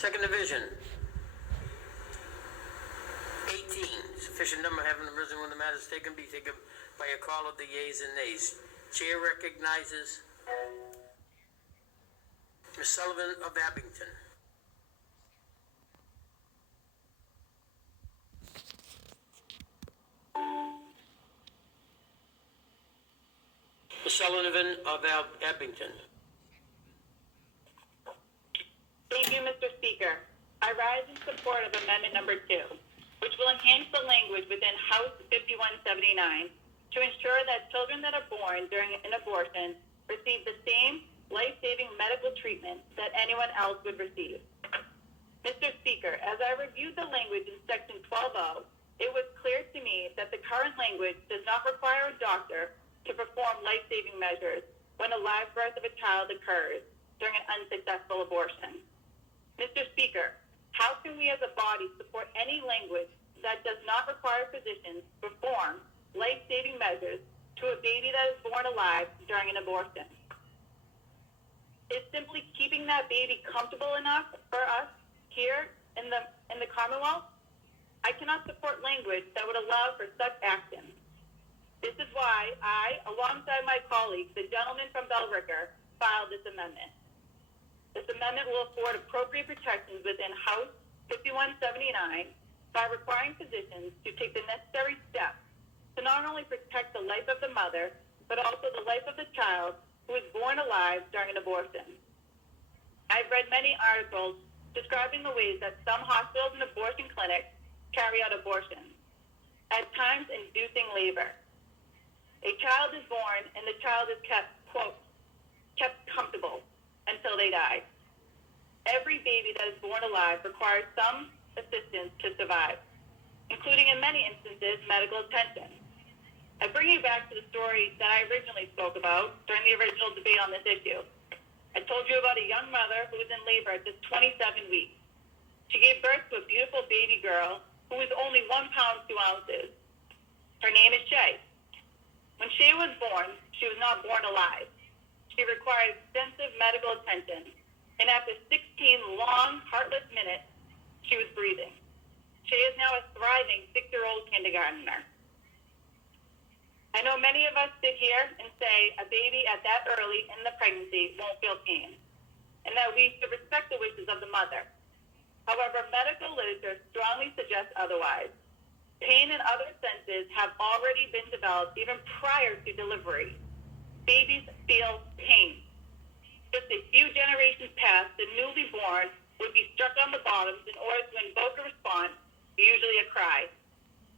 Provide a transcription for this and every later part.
Second Division. 18. Sufficient number having arisen when the matter is taken be taken by a call of the yeas and nays. Chair recognizes Ms. Sullivan of Abington. Ms. Sullivan of Abington. Thank you, Mr. Speaker. I rise in support of Amendment Number 2, which will enhance the language within House 5179 to ensure that children that are born during an abortion receive the same life-saving medical treatment that anyone else would receive. Mr. Speaker, as I reviewed the language in Section 12.0, it was clear to me that the current language does not require a doctor to perform life-saving measures when a live birth of a child occurs during an unsuccessful abortion. Mr. Speaker, how can we as a body support any language that does not require physicians to perform life-saving measures to a baby that is born alive during an abortion? Is simply keeping that baby comfortable enough for us here in the Commonwealth? I cannot support language that would allow for such actions. This is why I, alongside my colleague, the gentleman from Bellricker, filed this amendment. This amendment will afford appropriate protections within House 5179 by requiring physicians to take the necessary steps to not only protect the life of the mother, but also the life of the child who is born alive during an abortion. I've read many articles describing the ways that some hospitals and abortion clinics carry out abortions, at times inducing labor. A child is born and the child is kept, quote, kept comfortable until they die. Every baby that is born alive requires some assistance to survive, including in many instances, medical attention. I bring you back to the story that I originally spoke about during the original debate on this issue. I told you about a young mother who was in labor at just 27 weeks. She gave birth to a beautiful baby girl who was only 1 pound, 2 ounces. Her name is Shay. When Shay was born, she was not born alive. She required extensive medical attention, and after 16 long, heartless minutes, she was breathing. Shay is now a thriving 6-year-old kindergartner. I know many of us sit here and say a baby at that early in the pregnancy won't feel pain, and that we should respect the wishes of the mother. However, medical literature strongly suggests otherwise. Pain and other senses have already been developed even prior to delivery. Babies feel pain. Just a few generations past, the newly born would be struck on the bottoms in order to invoke a response, usually a cry.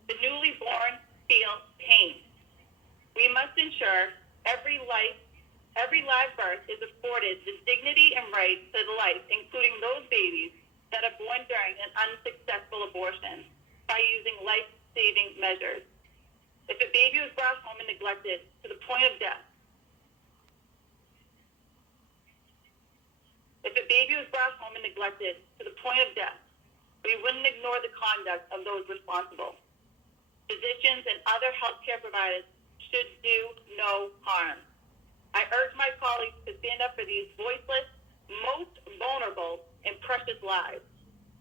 The newly born feel pain. We must ensure every live birth is afforded the dignity and rights to the life, including those babies that are born during an unsuccessful abortion, by using life-saving measures. If a baby was brought home and neglected to the point of death, we wouldn't ignore the conduct of those responsible. Physicians and other healthcare providers should do no harm. I urge my colleagues to stand up for these voiceless, most vulnerable, and precious lives.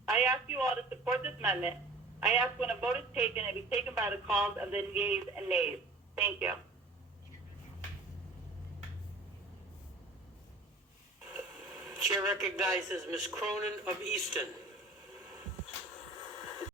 I ask you all to support this amendment. I ask when a vote is taken, it be taken by the calls of the yeas and nays. Thank you. Chair recognizes Ms. Cronin of Easton.